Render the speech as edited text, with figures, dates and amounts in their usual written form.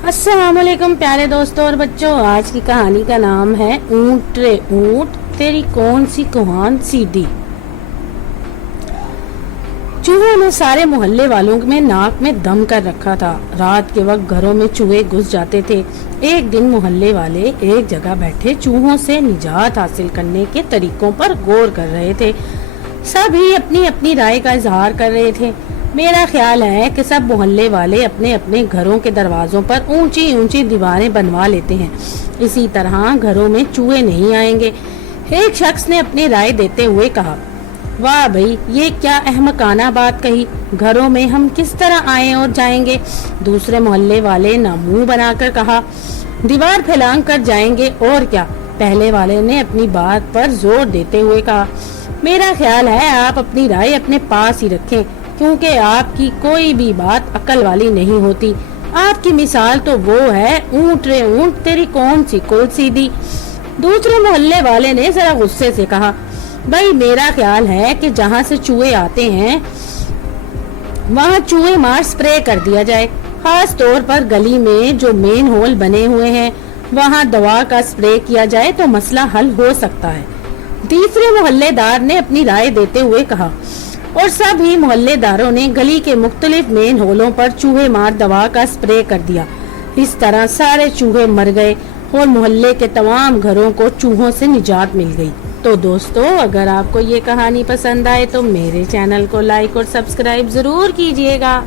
अस्सलाम वालेकुम प्यारे दोस्तों और बच्चों। आज की कहानी का नाम है ऊंट रे ऊंट तेरी कौन सी कुहान सीधी। चूहों ने सारे मोहल्ले वालों में नाक में दम कर रखा था। रात के वक्त घरों में चूहे घुस जाते थे। एक दिन मोहल्ले वाले एक जगह बैठे चूहों से निजात हासिल करने के तरीकों पर गौर कर रहे थे। सभी अपनी अपनी राय का इजहार कर रहे थे। मेरा ख्याल है कि सब मोहल्ले वाले अपने अपने घरों के दरवाजों पर ऊंची ऊंची दीवारें बनवा लेते हैं। इसी तरह घरों में चूहे नहीं आएंगे। एक शख्स ने अपनी राय देते हुए कहा, वाह भाई, ये क्या अहमकाना बात कही। घरों में हम किस तरह आए और जाएंगे। दूसरे मोहल्ले वाले ने मुंह बनाकर कहा, दीवार फैलांग कर जाएंगे और क्या। पहले वाले ने अपनी बात पर जोर देते हुए कहा, मेरा ख्याल है आप अपनी राय अपने पास ही रखें, क्योंकि आपकी कोई भी बात अकल वाली नहीं होती। आपकी मिसाल तो वो है ऊंट रे ऊंट तेरी कौन सी कुल सीधी। दूसरे मोहल्ले वाले ने जरा गुस्से से कहा, भाई मेरा ख्याल है कि जहाँ से चूहे आते हैं वहाँ चूहे मार स्प्रे कर दिया जाए। खास तौर पर गली में जो मेन होल बने हुए हैं वहाँ दवा का स्प्रे किया जाए तो मसला हल हो सकता है। तीसरे मोहल्लेदार ने अपनी राय देते हुए कहा और सभी मोहल्लेदारों ने गली के मुख्तलिफ मेन होलों पर चूहे मार दवा का स्प्रे कर दिया। इस तरह सारे चूहे मर गए और मोहल्ले के तमाम घरों को चूहों से निजात मिल गई। तो दोस्तों, अगर आपको ये कहानी पसंद आए तो मेरे चैनल को लाइक और सब्सक्राइब जरूर कीजिएगा।